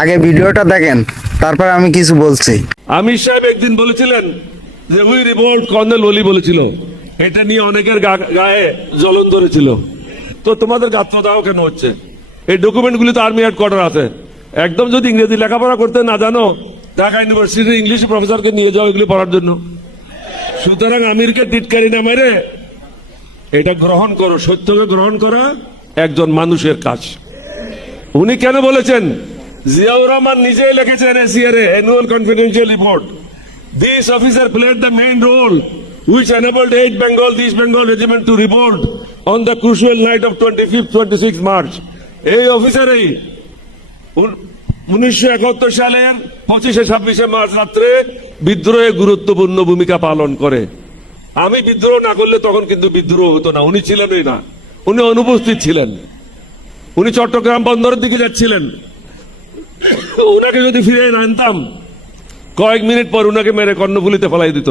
আগে ভিডিওটা দেখেন, তারপর আমি কিছু বলছি। আমির সাহেব একদিন বলেছিলেন যে উই রিভোল্ট, কর্নেল ওলি বলেছিল, এটা নিয়ে অনেকের গায়ে জ্বলন ধরেছিল। তো তোমাদের গাত্রদাহ কেন হচ্ছে? এই ডকুমেন্টগুলি তো আর্মি হেডকোয়ার্টার আছে। একদম যদি ইংরেজি লেখাপড়া করতে না জানো, ঢাকা ইউনিভার্সিটির ইংলিশ প্রফেসরকে নিয়ে যাও এগুলি পড়ার জন্য। সুতরাং আমিরকে টিটকারি না মেরে এটা গ্রহণ করো, সত্যকে গ্রহণ করা একজন মানুষের কাজ। উনি কেন বলেছেন? জিয়াউর রহমান নিজেই লিখেছেন ACR annual confidential report, this officer played the main role which enabled 8 Bengal, East Bengal regiment to revolt on the crucial night of 25th-26th March. এই অফিসারই 1971 সালের 25-26 মার্চ রাত্রে বিদ্রোহে গুরুত্বপূর্ণ ভূমিকা পালন করে। আমি বিদ্রোহ না করলে তখন কিন্তু বিদ্রোহ হতো না। উনি ছিলেনই না, উনি অনুপস্থিত ছিলেন। উনি চট্টগ্রাম বন্দরের দিকে যাচ্ছিলেন। উনাকে যদি ফিরে না আনতাম, কয়েক মিনিট পর উনাকে মেরে কর্ণফুলিতে ফেলাই দিত।